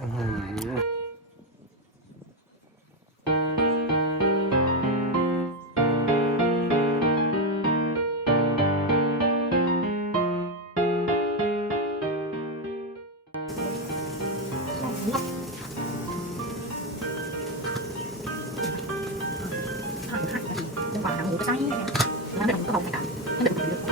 อื้อหือจนกว่าหนังหมูจะใช้เนี่ยแล้วเดี๋ยวผมก็ลองไปกันถ้าเดี๋ยวผมจะเลือก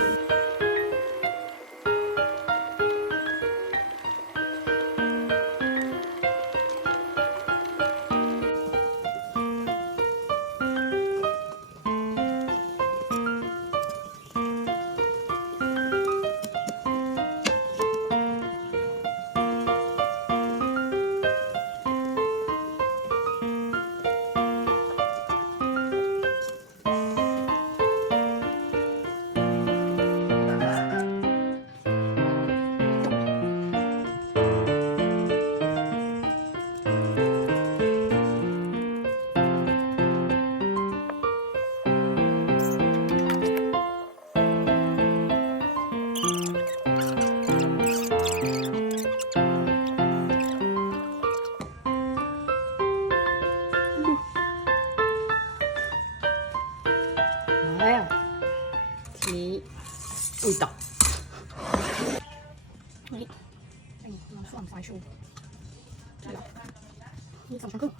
แล้วทีนี้อุ้ยตกนี่เป็นน้ำส้มสายชูใช่หรอมี2 ช้อนครึ่ง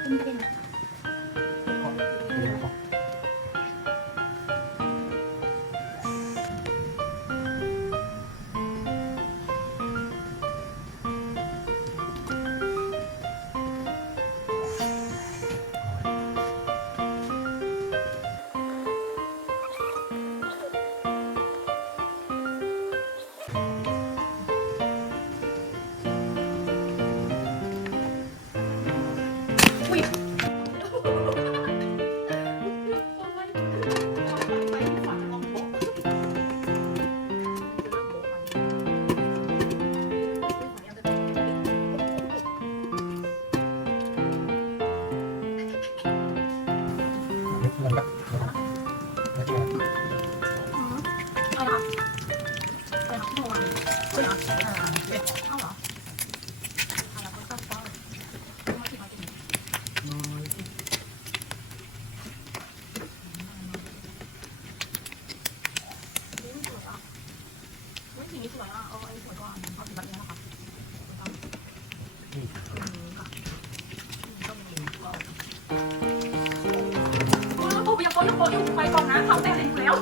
เป็นประเด็นนะอุ้ยมันแบบไม่ใช่อะไรคะอะไรคะที่โทรมาคุยเหรอเอาเหรอเอาแล้วก็ต้องไม่คิดว่าจะมีไม่ทีนี้สวยอ่ะเอาไอ้สวยกว่าเอาสีแบบนี้นะคะโอ้ยยังโป๊อยู่ไปก่อนนะเขาแต่งอยู่แล้ว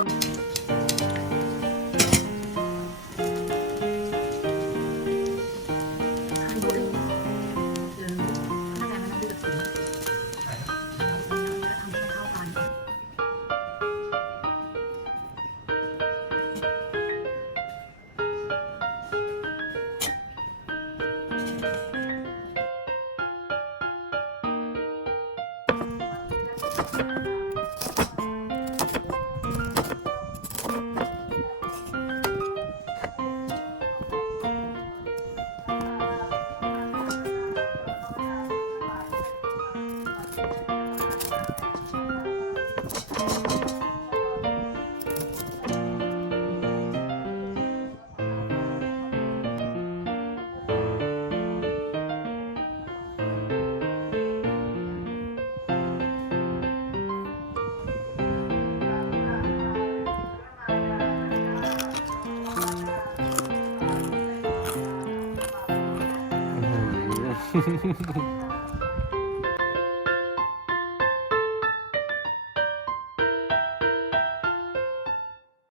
อื้อหือ